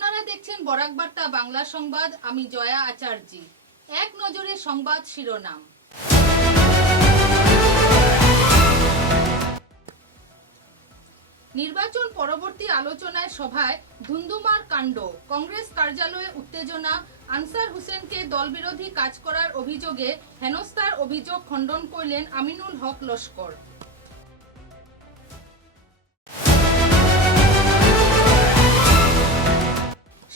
আপনারা দেখছেন বরাক বার্তা বাংলা সংবাদ। আমি জয়া আচার্য। এক নজরে সংবাদ শিরোনাম। নির্বাচন পরবর্তী আলোচনায় সভায় ধুন্ধুমার কাণ্ড, কংগ্রেস কার্যালয়ে উত্তেজনা, আনসার হুসেনকে দলবিরোধী কাজ করার অভিযোগে হেনস্থার অভিযোগ খণ্ডন করলেন আমিনুল হক লস্কর।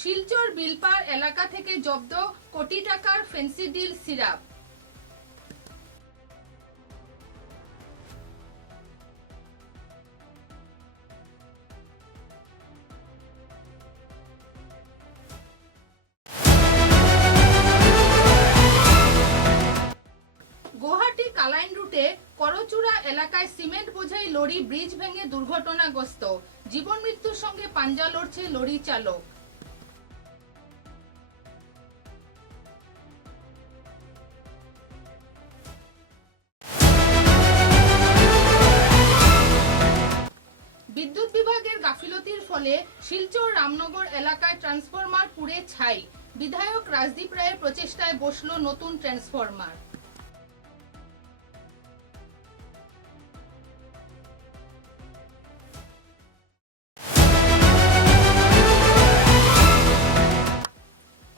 শিলচর বিলপাড় এলাকা থেকে জব্দ কোটি টাকার ফেন্সিডিল সিরাপ। গুয়াহাটি কালাইন রুটে করচুরা এলাকায় সিমেন্ট বোঝাই লরি ব্রিজ ভেঙে দুর্ঘটনাগ্রস্ত, জীবন মৃত্যুর সঙ্গে পাঞ্জা লড়ছে লরি চালক। বিদ্যুৎ বিভাগের গাফিলতির ফলে শিলচর রামনগর এলাকায় ট্রান্সফরমার পুড়ে ছাই, বিধায়ক রাজদীপ রায়ের প্রচেষ্টায় বসলো নতুন ট্রান্সফরমার।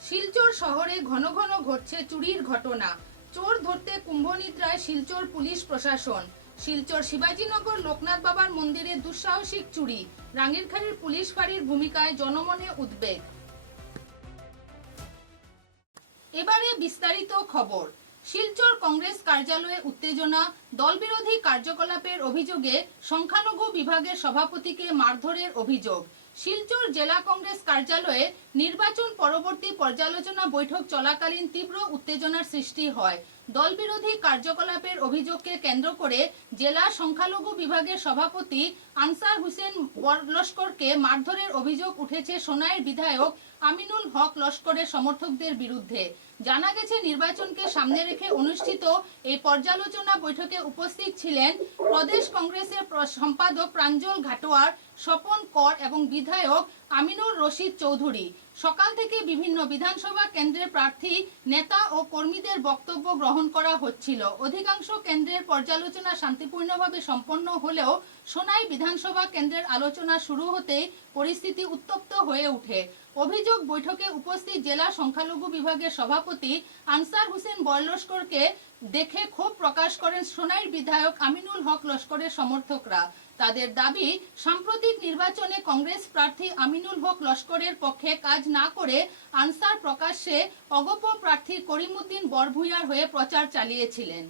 শিলচর শহরে ঘন ঘন ঘটছে চুরির ঘটনা, চোর ধরতে কুম্ভনিদ্রায় শিলচর পুলিশ প্রশাসন। শিলচর শিবাজীনগর লোকনাথ বাবার মন্দিরে দুঃসাহসিক চুরি, রাঙ্গিরখাড়ির পুলিশ ফাঁড়ির ভূমিকায় জনমনে উদ্বেগ। এবারে বিস্তারিত খবর। শিলচর কংগ্রেস কার্যালয়ে উত্তেজনা, দলবিরোধী কার্যকলাপের অভিযোগে সংখ্যালঘু বিভাগের সভাপতিকে মারধরের অভিযোগ। শিলচর জেলা কংগ্রেস কার্যালয়ে নির্বাচন পরবর্তী পর্যালোচনা বৈঠক চলাকালীন তীব্র উত্তেজনার সৃষ্টি হয়। দলবিরোধী কার্যকলাপের অভিযোগকে কেন্দ্র করে জেলা সংখ্যালঘু বিভাগের সভাপতি আনসার হুসেন লস্করকে মারধরের অভিযোগ উঠেছে সোনাইর বিধায়ক আমিনুল হক লস্করের সমর্থকদের বিরুদ্ধে। জানা গেছে, নির্বাচনকে সামনে রেখে অনুষ্ঠিত এই পর্যালোচনা বৈঠকে উপস্থিত ছিলেন প্রদেশ কংগ্রেসের সম্পাদক প্রাঞ্জল ঘাটোয়ার, স্বপন কর এবং বিধায়ক আমিনুর রশিদ চৌধুরী। সকাল থেকে বিভিন্ন বিধানসভা কেন্দ্রের প্রার্থী, নেতা ও কর্মীদের বক্তব্য গ্রহণ করা হচ্ছিল। অধিকাংশ কেন্দ্রের পর্যালোচনা শান্তিপূর্ণভাবে সম্পন্ন হলেও সোনাই বিধানসভা কেন্দ্রের আলোচনা শুরু হতেই পরিস্থিতি উত্তপ্ত হয়ে ওঠে। অভিযোগ, বৈঠকে উপস্থিত জেলা সংখ্যালঘু বিভাগের সভাপতি আনসার হুসেন লস্করকে দেখে ক্ষোভ প্রকাশ করেন সোনাইর বিধায়ক আমিনুল হক লস্করের সমর্থকরা। তাদের দাবি, সাম্প্রতিক নির্বাচনে কংগ্রেস প্রার্থী আমিনুল হক লস্করের পক্ষে কাজ না করে আনসার প্রকাশ্যে অগপ প্রার্থী করিমউদ্দিন বরভূঁইয়ার হয়ে প্রচার চালিয়েছিলেন।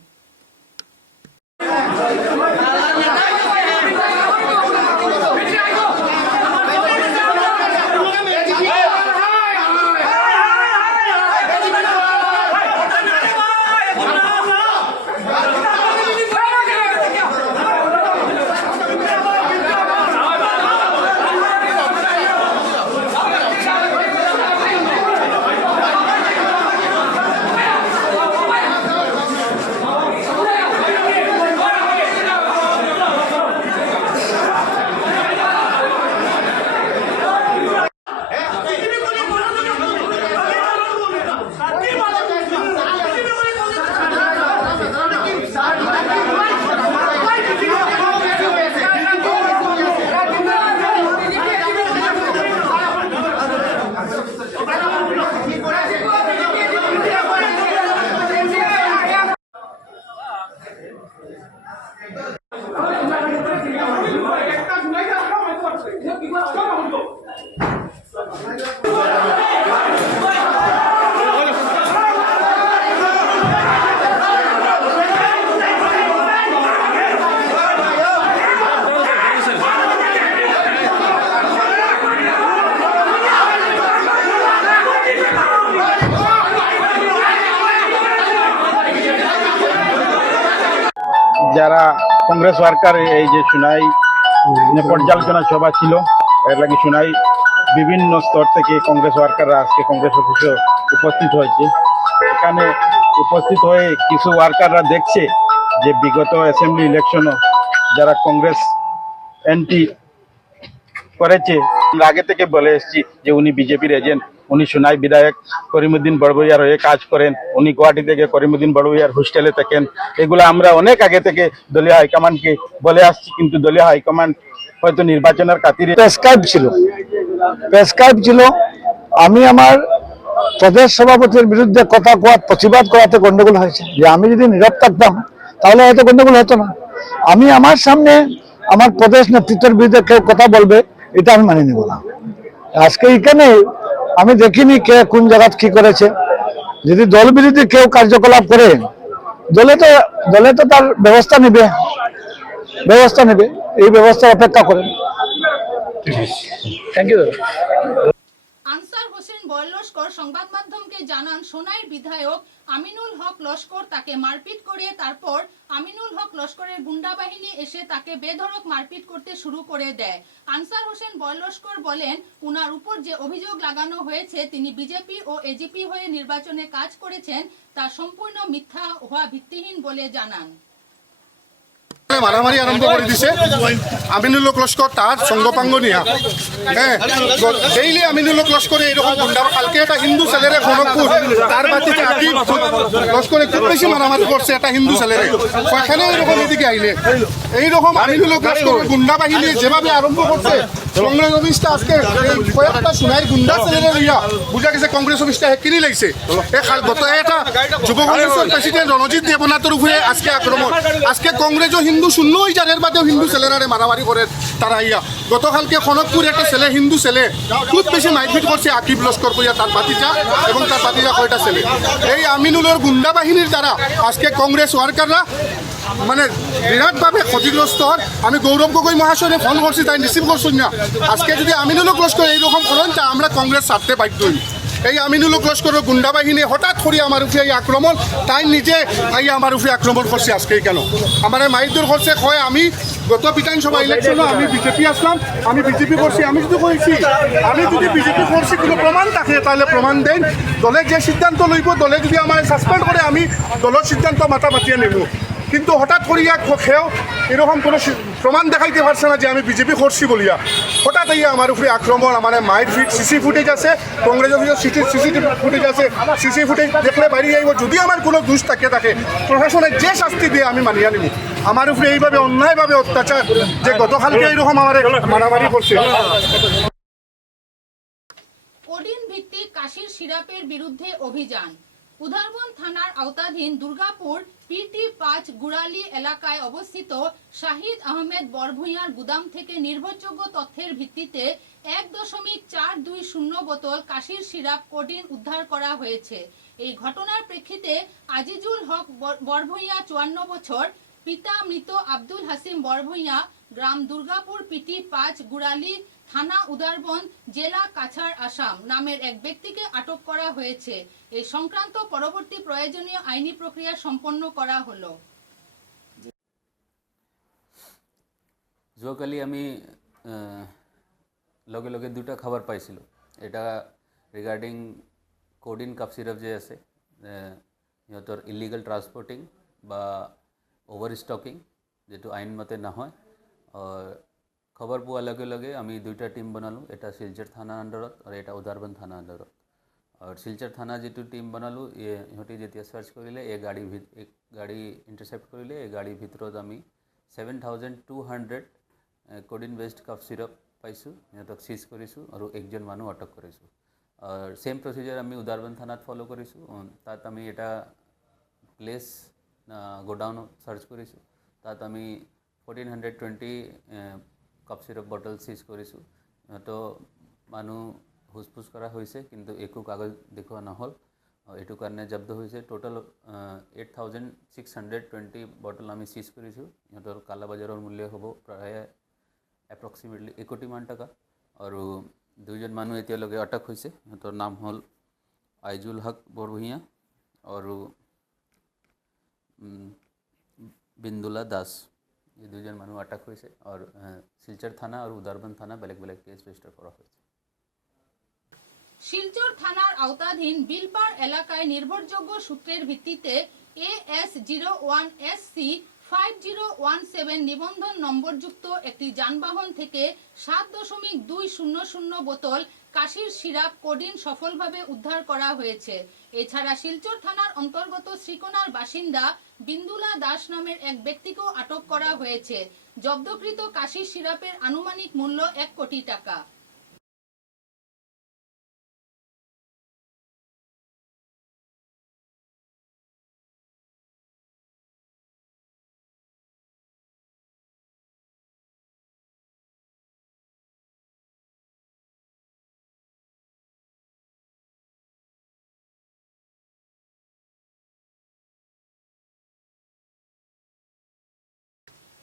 যারা কংগ্রেস ওয়ার্কার এই যে সোনাই পর্যালোচনা সভা ছিল, এর লাগে সোনাই বিভিন্ন স্তর থেকে কংগ্রেস ওয়ার্কাররা আজকে কংগ্রেস অফিসে উপস্থিত হয়েছে। এখানে উপস্থিত হয়ে কিছু ওয়ার্কাররা দেখছে যে বিগত অ্যাসেম্বলি ইলেকশনও যারা কংগ্রেস এন্ট্রি করেছে আমরা আগে থেকে বলে এসেছি যে উনি বিজেপির এজেন্ট, উনি সোনাই বিধায়ক করিমউদ্দিন বড়ভূঁইয়ার হয়ে কাজ করেন, উনি গুয়াহাটি থেকে করিমউদ্দিন বড়ভূঁইয়ার হোস্টেলে থাকেন। এগুলো আমরা অনেক আগে থেকে দলীয় হাইকমান্ডকে বলে আসছি, কিন্তু দলীয় হাইকমান্ড হয়তো নির্বাচনের খাতিরে প্রেসক্রাইব ছিল। আমি আমার প্রদেশ সভাপতির বিরুদ্ধে কথা প্রতিবাদ করাতে গন্ডগোল হয়েছে, যে আমি যদি নীরব থাকতাম তাহলে হয়তো গন্ডগোল হতো না। আমি আমার সামনে আমার প্রদেশ নেতৃত্বের বিরুদ্ধে কেউ কথা বলবে, এটা আমি মানি নিব না। আজকে এখানে আমি দেখিনি কে কোন জায়গা কি করেছে। যদি দল বিরোধী কেউ কার্যকলাপ করে দলে তো তার ব্যবস্থা নেবে, এই ব্যবস্থা অপেক্ষা করেন। Thank you. আনসার হোসেন বয় লস্কর সংবাদ মাধ্যমকে জানান, সোনাইর বিধায়ক আমিনুল হক লস্কর তাকে মারপিট করে, তারপর আমিনুল হক লস্করের গুন্ডা বাহিনী এসে তাকে বেধড়ক মারপিট করতে শুরু করে দেয়। আনসার হোসেন বয় লস্কর বলেন, উনার উপর যে অভিযোগ লাগানো হয়েছে তিনি বিজেপি ও এজিপি হয়ে নির্বাচনে কাজ করেছেন, তা সম্পূর্ণ মিথ্যা হওয়া ভিত্তিহীন বলে জানান। মারামারি আরম্ভ করে দিছে আমিনুল হক লস্কর তার সঙ্গপাঙ্গ নিয়া। হ্যাঁ, ডেইলি আমিনুল হক লস্করে এইরকম গুন্ডা, কালকে একটা হিন্দু ছেলেরে খড়গপুর তার বাড়িতে আকি লস্করে খুব বেশি মারামারি করছে একটা হিন্দু ছেলেরে, সেখানে এইরকম এদিকে আইলে এইরকম আমিনুল হক লস্কর গুন্ডা বাহিনী যেভাবে আরম্ভ করছে কংগ্রেস অফিসটা আজকে কয়েকটা সোনাই গুন্ডা ছেলেরে লইয়া বুঝা গেছে কংগ্রেস অফিসটা কিনি লাগছে। গত একটা যুব কংগ্রেসের প্রেসিডেন্ট রণজিৎ দেবনাথের উপরে আজকে আক্রমণ। আজকে কংগ্রেসও হিন্দু শূন্য হয়ে যার বাদেও হিন্দু ছেলেরারে মারামারি করে তারা ইয়া। গতকালকে খনকপুর একটা ছেলে হিন্দু ছেলে খুব বেশি মারপিট করছে আকিব লস্কর কইয়া তার ভাতিজা এবং তার ভাতিজা কয়টা ছেলে। এই আমিনুলের গুন্ডা বাহিনীর দ্বারা আজকে কংগ্রেস ওয়ার্কাররা মানে বিরাটভাবে ক্ষতিগ্রস্ত হন। আমি গৌরব গগৈ মহাশয়কে ফোন করছি, তাই রিসিভ করছেন না। আজকে যদি আমিনুল হক লস্কর এইরকম করেন তা আমরা কংগ্রেস ছাড়তে বাধ্য হই। এই আমিনুল হক লস্করের গুন্ডা বাহিনী হঠাৎ করে আমার উপরে এই আক্রমণ, তাই নিজে এই আমার উপরে আক্রমণ করছে আজকে কেন আমার মাইদুর করছে। কয় আমি গত বিধানসভা ইলেকশনে আমি বিজেপি আসলাম, আমি বিজেপি করছি। আমি যদি কইছি আমি যদি বিজেপি করছি কোনো প্রমাণ থাকে তাহলে প্রমাণ দেন। দলে যে সিদ্ধান্ত লইব, দলে যদি আমার সাসপেন্ড করে আমি দলের সিদ্ধান্ত মাথা মাতিয়ে নেব। কিন্তু হঠাৎ করিয়া খেয়েও এরকম কোনো প্রমাণ দেখাইতে পারছে না যে আমি বিজেপি করছি বলিয়া হঠাৎ ইয়া আমার উপরে আক্রমণ। আমার মায়ের সিসি ফুটেজ আছে, কংগ্রেস অফিসের সিসিটিভি ফুটেজ আছে, সিসি ফুটেজ দেখলে বাইরে যাইব। যদি আমার কোনো দোষ থাকে প্রশাসনের যে শাস্তি দিয়ে আমি মানিয়ে নিব। আমার উপরে এইভাবে অন্যায়ভাবে অত্যাচার যে গতকালকে এইরকম আমার মারামারি করছে। কোডিন ভিত্তিক কাশির সিরাপের বিরুদ্ধে অভিযান। উধারবন থানার আওতাধীন দুর্গাপুর পিটি5 গুড়ালি এলাকায় অবস্থিত শাহিদ আহমেদ বরভূঁইয়ার গুদাম থেকে নির্ভরযোগ্য তথ্যের ভিত্তিতে 1.420 বোতল কাশির সিরাপ কোডিন উদ্ধার করা হয়েছে। এই ঘটনার প্রেক্ষিতে আজিজুল হক বরভূঁইয়া 54 বছর, পিতা মৃত আব্দুল হাসিম বরভূঁইয়া, গ্রাম দুর্গাপুর পিটি5 গুড়ালি, থানা উদারবন, জেলা কাছাড়, আসাম নামের এক ব্যক্তিকে আটক করা হয়েছে। এই সংক্রান্ত পরবর্তী প্রয়োজনীয় আইনি প্রক্রিয়া সম্পন্ন করা হলো। যোৱাকালি আমি লগে লগে দুটা খবৰ পাইছিলোঁ। এটা ৰিগাৰ্ডিং কোডিন কাপ চিৰাপ যে আছে সিহঁতৰ ইলিগেল ট্ৰান্সপৰ্টিং বা অভাৰ ষ্টকিং, যেটো আইনমতে নহয়। খবৰ পোৱাৰ লগে লগে আমি দুইটা টিম বনালোঁ, এটা শিলচৰ থানাৰ আণ্ডাৰত আৰু এটা উদাৰবন থানাৰ আণ্ডাৰত। আৰু শিলচৰ থানা যিটো টিম বনালোঁ, ইহঁতে যেতিয়া চাৰ্চ কৰিলে এই গাড়ী ইণ্টাৰচেপ্ট কৰিলে। এই গাড়ীৰ ভিতৰত আমি 7,200 কোডিন বেছড কাপ চিৰাপ পাইছোঁ, সিহঁতক চিজ কৰিছোঁ আৰু একজন মানুহ আটক কৰিছোঁ। আৰু সেম প্ৰচিজাৰ আমি উদাৰবন থানাত ফ'ল' কৰিছোঁ। তাত আমি এটা প্লেচ গোডাউন চাৰ্চ কৰিছোঁ, তাত আমি 1,420 কাপ চিৰাপ বটল চিজ কৰিছোঁ। সিহঁতৰ মানুহ হুচপুচ কৰা হৈছে, কিন্তু একো কাগজ দেখুওৱা নহ'ল। এইটো কাৰণে জব্দ হৈছে। টোটেল 8,620 বটল আমি চিজ কৰিছোঁ। সিহঁতৰ কালা বজাৰৰ মূল্য হ'ব প্ৰায় এপ্ৰক্সিমেটলি 1 কোটিমান টকা। আৰু দুইজন মানুহ এতিয়ালৈকে আটক হৈছে। সিহঁতৰ নাম হ'ল আইজুল হক বৰভূঁইয়া আৰু বিন্দুলা দাস। এই দুজন মানুহ আটক হৈছে আৰু শিলচৰ থানা আৰু উদাৰবন থানা বেলেগ বেলেগ কেছ ৰেজিষ্টাৰ কৰা হৈছে। শিলচর থানার আওতাধীন বিলপাড় এলাকায় নির্ভরযোগ্য সূত্রের ভিত্তিতে AS01SC 5017 নিবন্ধন নম্বরযুক্ত একটি যানবাহন থেকে 7.200 বোতল কাশির সিরাপ কোডিন সফলভাবে উদ্ধার করা হয়েছে। এছাড়া শিলচর থানার অন্তর্গত শ্রীকোনার বাসিন্দা বিন্দুলা দাস নামের এক ব্যক্তিকেও আটক করা হয়েছে। জব্দকৃত কাশির সিরাপের আনুমানিক মূল্য 1 কোটি টাকা।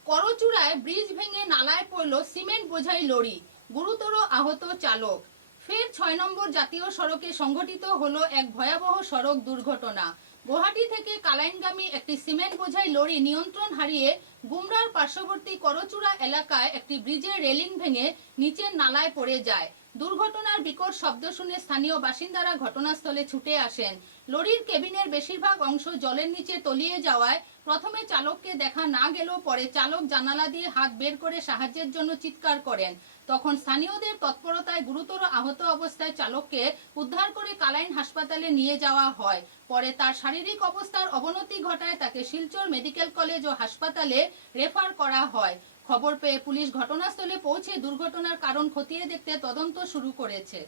করচুরায় ব্রিজ ভেঙে নালায় পড়ল সিমেন্ট বোঝাই লরি, গুরুতর আহত চালক। ফের 6 নম্বর জাতীয় সড়কে সংঘটিত হলো এক ভয়াবহ সড়ক দুর্ঘটনা। গুয়াহাটি থেকে কালাইনগামী একটি সিমেন্ট বোঝাই লরি নিয়ন্ত্রণ হারিয়ে গুমরার পার্শ্ববর্তী করচুরা এলাকায় একটি ব্রিজের রেলিং ভেঙে নিচের নালায় পড়ে যায়। দুর্ঘটনার বিকট শব্দ শুনে স্থানীয় বাসিন্দারা ঘটনাস্থলে ছুটে আসেন। লরির কেবিনের বেশিরভাগ অংশ জলের নিচে তলিয়ে যাওয়ায় প্রথমে চালককে দেখা না গেলেও পরে চালক জানালা দিয়ে হাত বের করে সাহায্যের জন্য চিৎকার করেন। তখন স্থানীয়দের তৎপরতায় গুরুতর আহত অবস্থায় চালককে উদ্ধার করে কালাইন হাসপাতালে নিয়ে যাওয়া হয়। পরে তার শারীরিক অবস্থার অবনতি ঘটায় তাকে শিলচর মেডিকেল কলেজ ও হাসপাতালে রেফার করা হয়। খবর পেয়ে পুলিশ ঘটনাস্থলে পৌঁছে দুর্ঘটনার কারণ খতিয়ে দেখতে তদন্ত শুরু করেছে।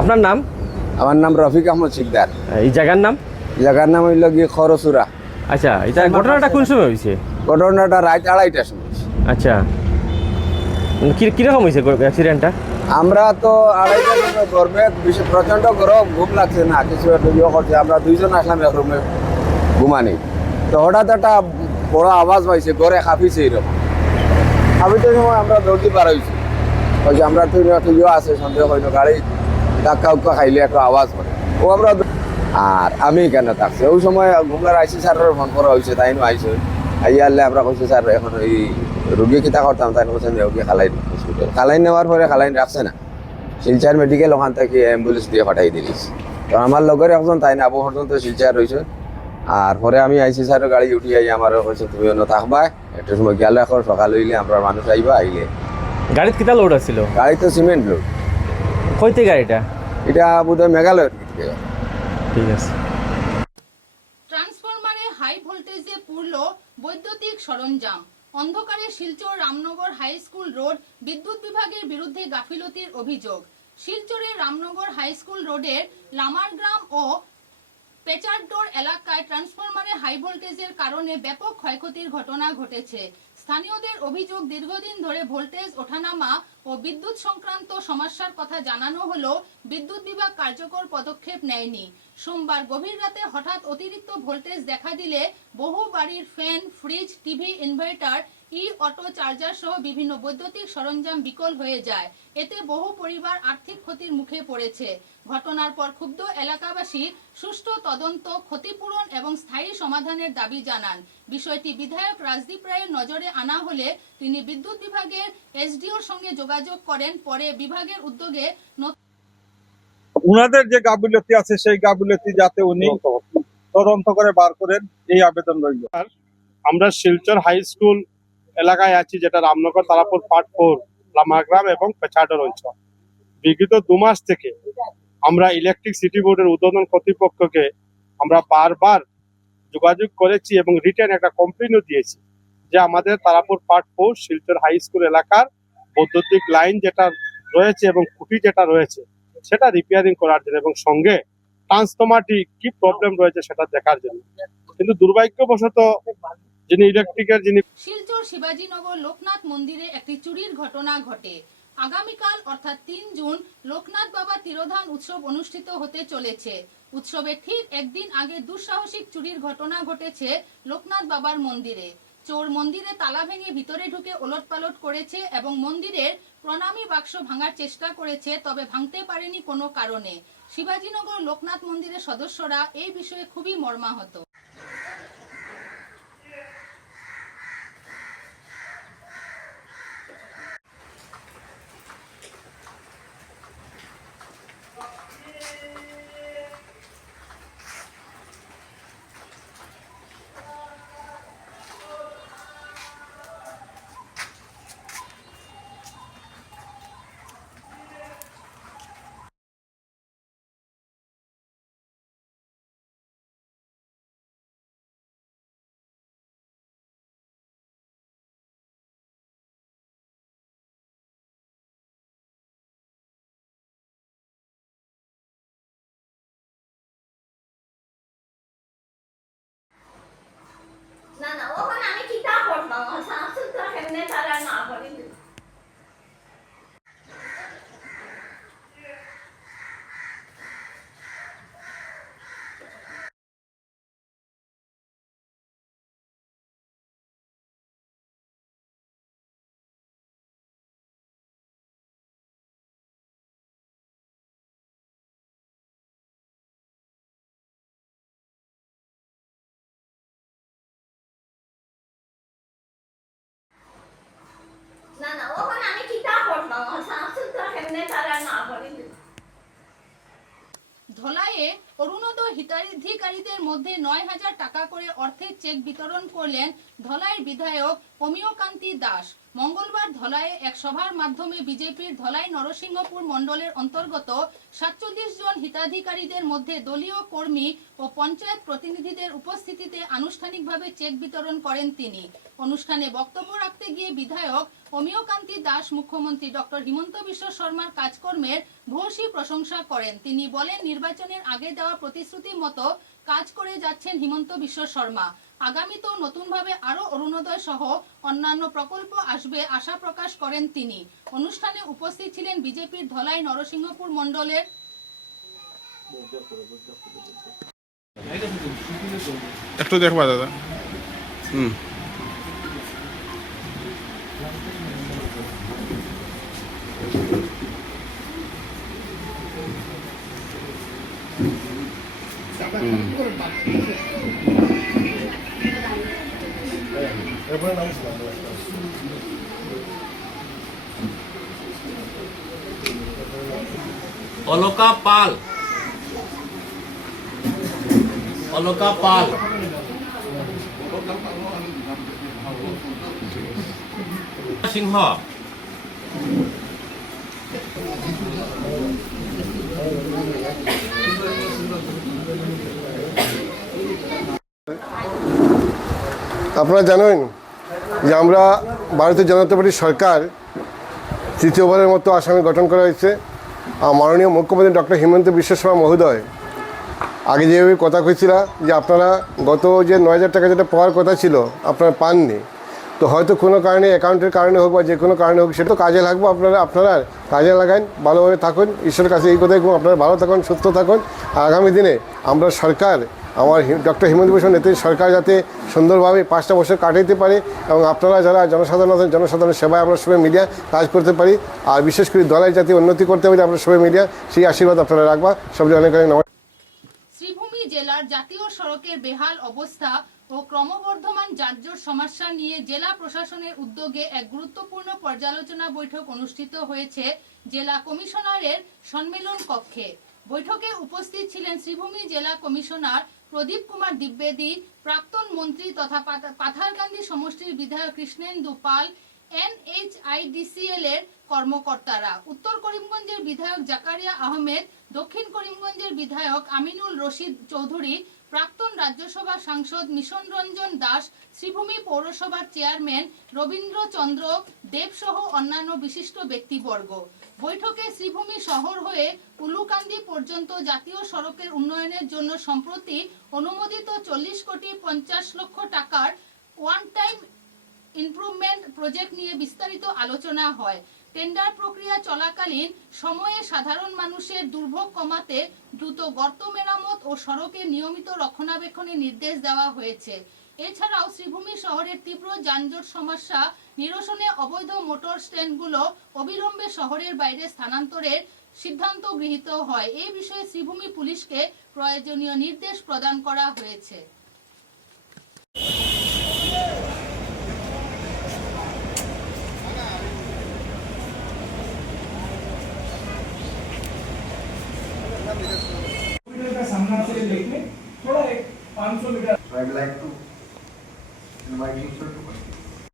আপনার নাম? আমার নাম রফিক আহমদ শিকদার। এই জায়গার নাম? জায়গার নাম হইল গিয়ে খরসুরা। আচ্ছা, এটা ঘটনাটা কোন সময় হয়েছে? ঘটনাটা রাত 2:30টার সময়। আচ্ছা, কিরকম হয়েছে অ্যাক্সিডেন্টটা? আমরা তো 2:30টার সময় গরমে প্রচন্ড গরম, ঘুম লাগছে না, কিছু একটা ইয়ে করছে। আমরা দুইজন আসলাম এক রুমে ঘুমানি, তো হঠাৎ একটা বড় আওয়াজ পাইছে, ঘরে কাঁপিছে। এরকম কাঁপিতে সময় আমরা দৌড়ি পার হয়েছি। ওই যে আমরা তো ইয়ে আছে, সন্দেহ হইল গাড়ি ধাক্কা উক্কা খাইলে একটা আওয়াজ করে, ও আমরা। আর আমি কেন থাকছে ওই সময় ঘুমলার আইসি স্যারের ফোন করা হয়েছে, তাই আইসে আইয়া আনলে আমরা কইছি স্যার এখন এই রুগী কিতা করতাম, তাই বলছেন যে ওকে খালাইন হসপিটাল। খালাইন নেওয়ার পরে খালাইন রাখছে না, শিলচার মেডিকেল ওখান থেকে অ্যাম্বুলেন্স দিয়ে পাঠাই দিলিস। তো আমার লগের একজন তাই না আবু পর্যন্ত শিলচার রয়েছে। আর পরে আমি আইসি স্যারের গাড়ি উঠি আই, আমার কইছে তুমি অন্য থাকবা, একটা সময় গেলে এখন সকাল হইলে আমরা মানুষ আইবা। আইলে গাড়িতে কিতা লোড আছিল? গাড়ি তো সিমেন্ট লোড। কইতে গাড়িটা? এটা বোধহয় মেঘালয়ের দিক থেকে। ঠিক আছে। ট্রান্সফরমারে হাই ভোল্টেজে পুরল বৈদ্যুতিক সরঞ্জাম। অন্ধকারে Silchar Ramnagar high school road বিদ্যুৎ বিভাগের বিরুদ্ধে গাফিলতির অভিযোগ। শিলচরের রামনগর হাই স্কুল রোডের লামারগ্রাম ও পেচারডোর এলাকায় ট্রান্সফরমারে হাই ভোল্টেজের কারণে ব্যাপক ক্ষয়ক্ষতির ঘটনা ঘটেছে। স্থানীয়দের অভিযোগ, দীর্ঘদিন ধরে ভোল্টেজ ওঠানামা ও বিদ্যুৎ সংক্রান্ত সমস্যার কথা জানানো হলেও বিদ্যুৎ বিভাগ কার্যকর পদক্ষেপ নেয়নি। সোমবার গভীর রাতে হঠাৎ অতিরিক্ত ভোল্টেজ দেখা দিলে বহু বাড়ির fan, fridge, TV, inverter, auto charger সহ বিভিন্ন বৈদ্যুতিক সরঞ্জাম বিকল হয়ে যায়। এতে বহু পরিবার আর্থিক ক্ষতির মুখে পড়েছে। ঘটনার পর ক্ষুব্ধ এলাকাবাসী সুষ্ঠু তদন্ত, ক্ষতিপূরণ এবং স্থায়ী সমাধানের দাবি জানান। বিষয়টি বিধায়ক রাজদীপ রায়ের নজরে আনা হলে তিনি বিদ্যুৎ বিভাগের এসডিওর সঙ্গে যোগাযোগ করেন। পরে বিভাগের উদ্যোগে উনাদের যে গাফিলতি আছে সেই গাফিলতি যাতে উনি তদন্ত করে বার করেন, এই আবেদন রইল। আমরা শিলচর হাই স্কুল এলাকায় আছি, যেটা রামনগর তারাপুর পার্ট 4 লামাগ্রাম এবং পেছাডোর অঞ্চল। বিগত 2 মাস থেকে আমরা ইলেকট্রিক সিটি বোর্ডের উদ্বোধন কর্তৃপক্ষকে আমরা বারবার যোগাযোগ করেছি এবং রিটার্ন একটা কমপ্লেনও দিয়েছি যে আমাদের Tarapur part 4 Silchar high school এলাকার বৈদ্যুতিক লাইন যেটা রয়েছে এবং খুঁটি যেটা রয়েছে সেটা রিপেয়ারিং করার জন্য এবং সঙ্গে ট্রান্সফরমারটি কি প্রবলেম রয়েছে সেটা দেখার জন্য। কিন্তু দুর্ভাগ্যবশত শিলচর শিবাজীনগর লোকনাথ মন্দিরে একটি চুরির ঘটনা ঘটে। আগামীকাল অর্থাৎ 3 জুন লোকনাথ বাবা তিরোধান উৎসব অনুষ্ঠিত হতে চলেছে। উৎসবের ঠিক একদিন আগে দুঃসাহসিক চুরির ঘটনা ঘটেছে লোকনাথ বাবার মন্দিরে। চোর মন্দিরে তালা ভেঙে ভিতরে ঢুকে ওলটপালট করেছে এবং মন্দিরের প্রণামী বাক্স ভাঙার চেষ্টা করেছে, তবে ভাঙতে পারেনি কোনো কারণে। শিবাজীনগর লোকনাথ মন্দিরের সদস্যরা এই বিষয়ে খুবই মর্মাহত। ধলাইয়ে অরুণোদয় হিতাধিকারীদের মধ্যে 9,000 টাকা করে অর্থের চেক বিতরণ করলেন ধলাইয়ের বিধায়ক অমিয়কান্তি দাস। মঙ্গলবার ধলাইয়ে এক সভার মাধ্যমে বিজেপির ধলাই নরসিংহপুর মণ্ডলের অন্তর্গত 47 জন হিতাধিকারীদের মধ্যে দলীয় কর্মী ও পঞ্চায়েত প্রতিনিধিদের উপস্থিতিতে আনুষ্ঠানিকভাবে চেক বিতরণ করেন তিনি। অনুষ্ঠানে বক্তব্য রাখতে গিয়ে বিধায়ক অমিয়কান্তি দাস মুখ্যমন্ত্রী ডক্টর হিমন্ত বিশ্ব শর্মার কাজকর্মের ভূয়সী প্রশংসা করেন। তিনি বলেন, নির্বাচনের আগে দেওয়া প্রতিশ্রুতি মতো কাজ করে যাচ্ছেন হিমন্ত বিশ্ব শর্মা। আগামীতেও নতুনভাবে আরো অরুণোদয় সহ অন্যান্য প্রকল্প আসবে আশা প্রকাশ করেন তিনি। অনুষ্ঠানে উপস্থিত ছিলেন বিজেপির ধলাই নরসিংহপুর মণ্ডলের একটু দেখবা দাদা। অলকা পাল, অলকা পাল, সিংহ, আপনারা জানেন যে আমরা ভারতীয় জনতা পার্টির সরকার তৃতীয়বারের মতো আসামে গঠন করা হয়েছে। মাননীয় মুখ্যমন্ত্রী ডক্টর হিমন্ত বিশ্ব শর্মা মহোদয় আগে যেভাবে কথা কইছিল যে আপনারা গত যে 9,000 টাকা যেটা পাওয়ার কথা ছিল আপনারা পাননি, তো হয়তো কোনো কারণে অ্যাকাউন্টের কারণে হোক বা যে কোনো কারণে হোক সেটা তো কাজে লাগবো। আপনারা কাজে লাগান, ভালোভাবে থাকুন, ঈশ্বরের কাছে এই কথাই আপনারা ভালো থাকুন, সুস্থ থাকুন। আর আগামী দিনে আমরা সরকার, আমার ডক্টর হিমন্ত বিশ্ব নেতৃত্বের সরকার যাতে সুন্দরভাবে 5টা বছর কাটাইতে পারে এবং আপনারা যারা জনসাধারণ আছেন জনসাধারণের সেবায় আমরা সবাই মিডিয়া কাজ করতে পারি। আর বিশেষ করে দলের যাতে উন্নতি করতে পারি আমরা সবাই মিডিয়া সেই আশীর্বাদ আপনারা রাখবা। সবাই অনেক অনেক নমস্কার। শ্রীভূমি জেলার জাতীয় সড়কের বেহাল অবস্থা ও ক্রমবর্ধমান যানজট সমস্যা নিয়ে জেলা প্রশাসনের উদ্যোগে এক গুরুত্বপূর্ণ পর্যালোচনা বৈঠক অনুষ্ঠিত হয়েছে জেলা কমিশনারের সম্মেলন কক্ষে। বৈঠকে উপস্থিত ছিলেন শ্রীভূমি জেলা কমিশনার প্রদীপ কুমার দ্বিবেদী, প্রাক্তন মন্ত্রী তথা পাথারকান্দি সমষ্টির বিধায়ক কৃষ্ণেন্দু পাল, NHIDCL এর কর্মকর্তারা, উত্তর করিমগঞ্জের বিধায়ক জাকারিয়া আহমেদ, দক্ষিণ করিমগঞ্জের বিধায়ক আমিনুল রশিদ চৌধুরী, প্রাক্তন রাজ্যসভা সাংসদ মিশন রঞ্জন দাস, শ্রীভূমি পৌরসভার চেয়ারম্যান রবীন্দ্র চন্দ্র দেব সহ অন্যান্য বিশিষ্ট ব্যক্তিবর্গ। বৈঠকে শ্রীভূমি শহর হয়ে উলুকান্দি পর্যন্ত জাতীয় সড়কের উন্নয়নের জন্য সম্প্রতি অনুমোদিত 40 কোটি 50 লক্ষ টাকার ওয়ান টাইম ইমপ্রুভমেন্ট প্রজেক্ট নিয়ে বিস্তারিত আলোচনা হয়। টেন্ডার প্রক্রিয়া চলাকালীন সময়ে সাধারণ মানুষের দুর্ভোগ কমাতে দ্রুত গর্ত মেরামত ও সড়কের নিয়মিত রক্ষণাবেক্ষণের নির্দেশ দেওয়া হয়েছে। এছাড়াও শ্রীভূমি শহরের তীব্র যানজট সমস্যা নিরসনে অবৈধ মোটর স্ট্যান্ডগুলো অবিলম্বে শহরের বাইরে স্থানান্তরের সিদ্ধান্ত গৃহীত হয়। এই বিষয়ে শ্রীভূমি পুলিশকে প্রয়োজনীয় নির্দেশ প্রদান করা হয়েছে।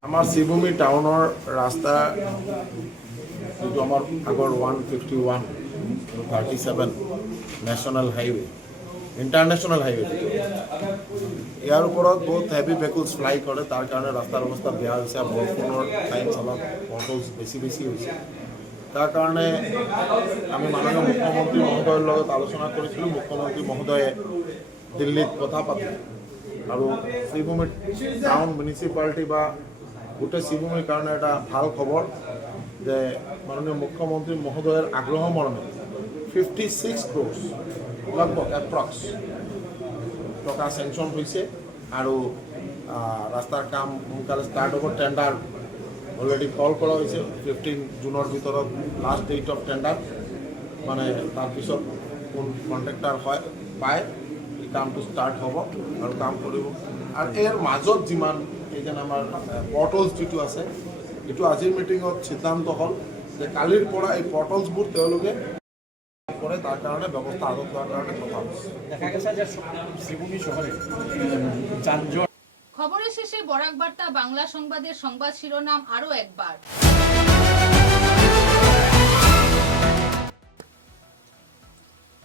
আমাৰ শ্ৰীভূমি টাউনৰ ৰাস্তা যিটো আমাৰ আগৰ 151 37 নেশ্যনেল হাইৱে, ইণ্টাৰনেশ্যনেল হাইৱে, ইয়াৰ ওপৰত বহুত হেভি ভেহিকলছ ফ্লাই কৰে, তাৰ কাৰণে ৰাস্তাৰ অৱস্থা বেয়া হৈছে। বৰষুণৰ টাইমছ অলপ পটলছ বেছি হৈছে। তাৰ কাৰণে আমি মাননীয় মুখ্যমন্ত্ৰী মহোদয়ৰ লগত আলোচনা কৰিছিলোঁ। মুখ্যমন্ত্ৰী মহোদয়ে দিল্লীত কথা পাতিলে আৰু শ্ৰীভূমি টাউন মিউনিচিপালিটি বা গোটেই শ্ৰীভূমিৰ কাৰণে এটা ভাল খবৰ যে মাননীয় মুখ্যমন্ত্ৰী মহোদয়ৰ আগ্ৰহ মৰ্মে 56 crores লগভগ এপ্ৰক্স টকা চেংচন হৈছে আৰু ৰাস্তাৰ কাম সোনকালে ষ্টাৰ্ট হ'ব। টেণ্ডাৰ অলৰেডি কল কৰা হৈছে। 15 জুনৰ ভিতৰত লাষ্ট ডেট অফ টেণ্ডাৰ, মানে তাৰপিছত কোন কণ্ট্ৰেক্টাৰ হয় পায় এই কামটো ষ্টাৰ্ট হ'ব আৰু কাম কৰিব। আৰু ইয়াৰ মাজত যিমান এই যেন আমাৰ পৰ্টলছ যিটো আছে, এইটো আজিৰ মিটিঙত সিদ্ধান্ত হ'ল যে কালিৰ পৰা এই পৰ্টলছবোৰ তেওঁলোকে করে তার কারণে ব্যবস্থা আরোপ দেওয়ার কারণে কথা হচ্ছে। দেখা গেছে যে শ্রীভূমি শহরে যানজট। খবরের শেষে বরাক বার্তা বাংলা সংবাদের সংবাদ শিরোনাম আরো একবার।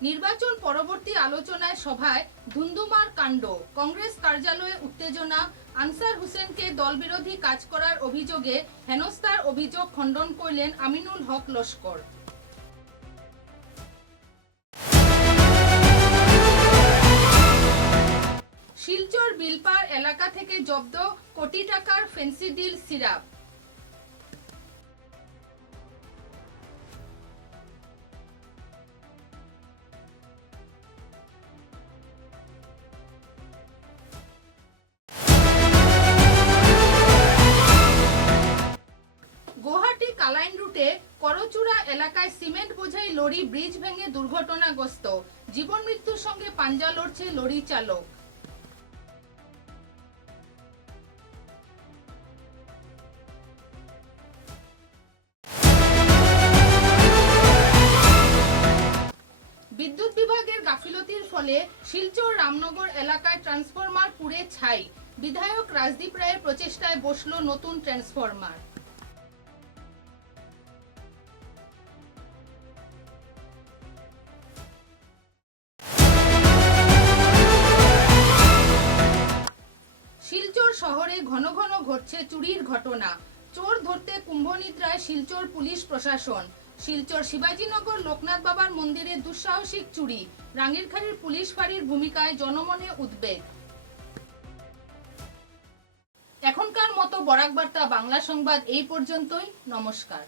নির্বাচন পরবর্তী আলোচনায় সভায় ধুন্ধুমার কাণ্ড, কংগ্রেস কার্যালয়ে উত্তেজনা, আনসার হোসেনকে দলবিরোধী কাজ করার অভিযোগে হেনস্থার অভিযোগ খণ্ডন করলেন আমিনুল হক লস্কর। শিলচর বিলপার এলাকা থেকে জব্দ কোটি টাকার ফেন্সিডিল সিরাপ। গুয়াহাটি কালাইন রুটে করচুরা এলাকায় সিমেন্ট বোঝাই লরি ব্রিজ ভেঙে দুর্ঘটনাগ্রস্ত, জীবন মৃত্যুর সঙ্গে পাঞ্জা লড়ছে লরি চালক। বিদ্যুৎ বিভাগের গাফিলতির ফলে শিলচর রামনগর এলাকায় ট্রান্সফরমার পুড়ে ছাই, বিধায়ক রাজদীপ রায়ের প্রচেষ্টায় বসলো নতুন ট্রান্সফরমার। শিলচর শহরে ঘন ঘন ঘটছে চুরির ঘটনা, চোর ধরতে কুম্ভনিদ্রায় শিলচর পুলিশ প্রশাসন। শিলচর শিবাজীনগর লোকনাথ বাবার মন্দিরে দুঃসাহসিক চুরি, রাঙ্গিরখাড়ির পুলিশ ফাঁড়ির ভূমিকায় জনমনে উদ্বেগ। এখনকার মতো বরাক বার্তা বাংলা সংবাদ এই পর্যন্তই। নমস্কার।